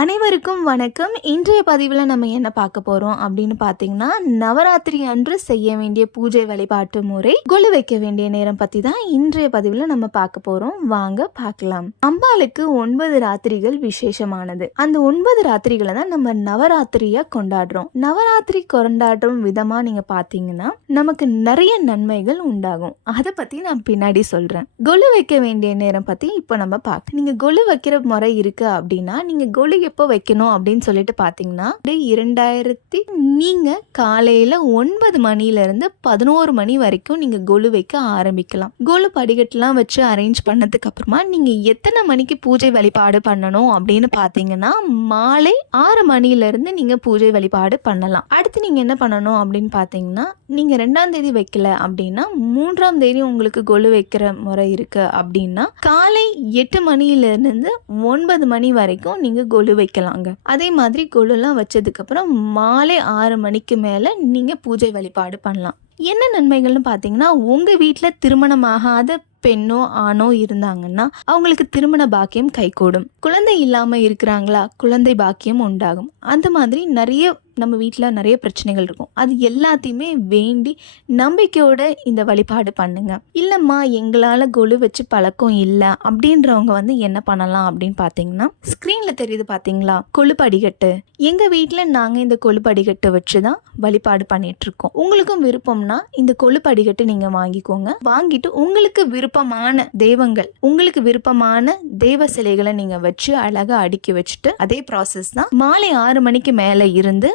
அனைவருக்கும் வணக்கம். இன்றைய பதிவில் நம்ம என்ன பார்க்க போறோம் அப்படின்னு பார்த்தீங்கன்னா, நவராத்திரி அன்று செய்ய வேண்டிய பூஜை வழிபாட்டு முறை, கொலு வைக்க வேண்டிய நேரம் பத்தி தான் இன்றைய பதிவில் நம்ம பார்க்க போறோம். வாங்க பார்க்கலாம். அம்பாளுக்கு 9 ராத்திரிகள் விசேஷமானது. அந்த 9 ராத்திரிகளை தான் நம்ம நவராத்திரியா கொண்டாடுறோம். நவராத்திரி கொண்டாடுற விதமா நீங்க பார்த்தீங்கன்னா நமக்கு நிறைய நன்மைகள் உண்டாகும். அதை பத்தி நான் பின்னாடி சொல்றேன். கொலு வைக்க வேண்டிய நேரம் பத்தி இப்போ நம்ம பார்க்க. நீங்க கொலு வைக்கிற முறை இருக்கு அப்படின்னா, நீங்க கொலு எப்போ வைக்கணும் அப்படின்னு சொல்லிட்டு பாத்தீங்கன்னா, 2000 நீங்க காலையில 9 மணில இருந்து 11 மணி வரைக்கும் நீங்க கொலு வைக்க ஆரம்பிக்கலாம். கொலு படிக்கட்டுலாம் வச்சு அரேஞ்ச் பண்ணதுக்கு அப்புறமா நீங்க எத்தனை மணிக்கு பூஜை வழிபாடு பண்ணணும் அப்படின்னு பாத்தீங்கன்னா, மாலை 6 மணில இருந்து நீங்க பூஜை வழிபாடு பண்ணலாம். அடுத்து நீங்க என்ன பண்ணணும் அப்படின்னு பாத்தீங்கன்னா, நீங்க 2ஆம் தேதி வைக்கல அப்படின்னா 3ஆம் தேதி உங்களுக்கு கொலு வைக்கிற முறை இருக்கு அப்படின்னா, காலை 8 மணில இருந்து 9 மணி வரைக்கும் நீங்க கொலு வைக்கலாங்க. அதே மாதிரி கொலுலாம் வச்சதுக்கு அப்புறம் மாலை 6 மணிக்கு மேல நீங்க பூஜை வழிபாடு பண்ணலாம். என்ன நன்மைகள்னு பாத்தீங்கன்னா, உங்க வீட்டுல திருமணமாகாத பெண்ணோ ஆணோ இருந்தாங்கன்னா அவங்களுக்கு திருமண பாக்கியம் கைகூடும். குழந்தை இல்லாம இருக்கிறாங்களா, குழந்தை பாக்கியம் உண்டாகும். அந்த மாதிரி நிறைய நம்ம வீட்டில் நிறைய பிரச்சனைகள் இருக்கும். அது எல்லாத்தையுமே வேண்டி நம்பிக்கையோட இந்த வழிபாடு பண்ணுங்க. இல்லைம்மா எங்களால் கொலு வச்சு பழக்கம் இல்லை அப்படின்றவங்க என்ன பண்ணலாம் அப்படின்னு பார்த்தீங்கன்னா, ஸ்க்ரீனில் தெரியுது பார்த்தீங்களா கொலு படிக்கட்டு. எங்கள் வீட்டில் நாங்கள் இந்த கொலு படிக்கட்டை வச்சு தான் வழிபாடு பண்ணிட்டு இருக்கோம். உங்களுக்கும் விருப்பம்னா இந்த கொலு படிக்கட்டு நீங்கள் வாங்கிக்கோங்க. வாங்கிட்டு உங்களுக்கு விருப்பமான தெய்வங்கள், உங்களுக்கு விருப்பமான தெய்வ சிலைகளை நீங்கள் வச்சு அழகாக அடுக்கி வச்சுட்டு, அதே ப்ராசஸ் தான் மாலை 6 மணிக்கு மேலே இருந்து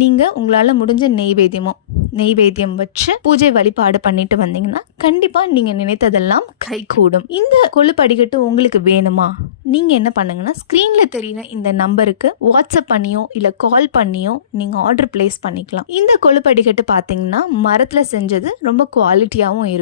நீங்க உங்களால முடிஞ்ச நெய்வேத்தியம் வச்சு பூஜை வழிபாடு பண்ணிட்டு வந்தீங்கன்னா கண்டிப்பா நீங்க நினைத்ததெல்லாம் கைகூடும். இந்த கொலு படிக்கட்டு உங்களுக்கு வேணுமா, நீங்க என்ன பண்ணுங்கன்னா, ஸ்கிரீன்ல தெரியுற இந்த நம்பருக்கு வாட்ஸ்அப் பண்ணியோ இல்ல கால் பண்ணியோ நீங்க ஆர்டர் பிளேஸ் பண்ணிக்கலாம். இந்த கொலு படிக்கட்டு பாத்தீங்கன்னா மரத்துல செஞ்சது, ரொம்ப குவாலிட்டியாவும் இருக்கும்.